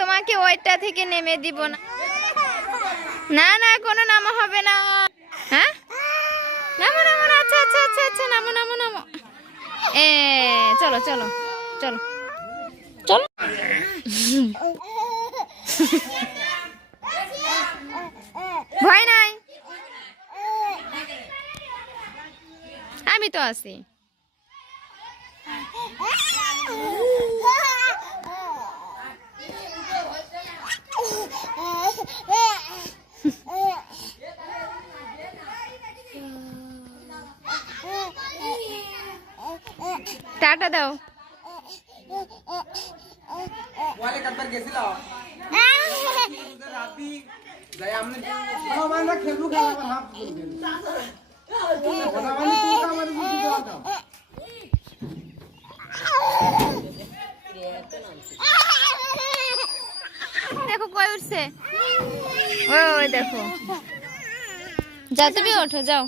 তোমাকে ওইটা থেকে নেমে দিব না। না না কোনো নামা হবে না। হ্যাঁ নামো নামো না। আচ্ছা আচ্ছা আচ্ছা আচ্ছা নামো নামো নামো। চলো চলো চলো চলো। ভয় নাই, আমি তো আছি। টাটা দাও। ওয়ালে কাটবার গেছিল রাতি যাই আমনে আমরা খেলবো খেলা হাফ করবে কথা মানে তুই আমার বুঝি দাও দেখো কই উঠছে। ওই দেখো, যাও তুমি ওঠো যাও।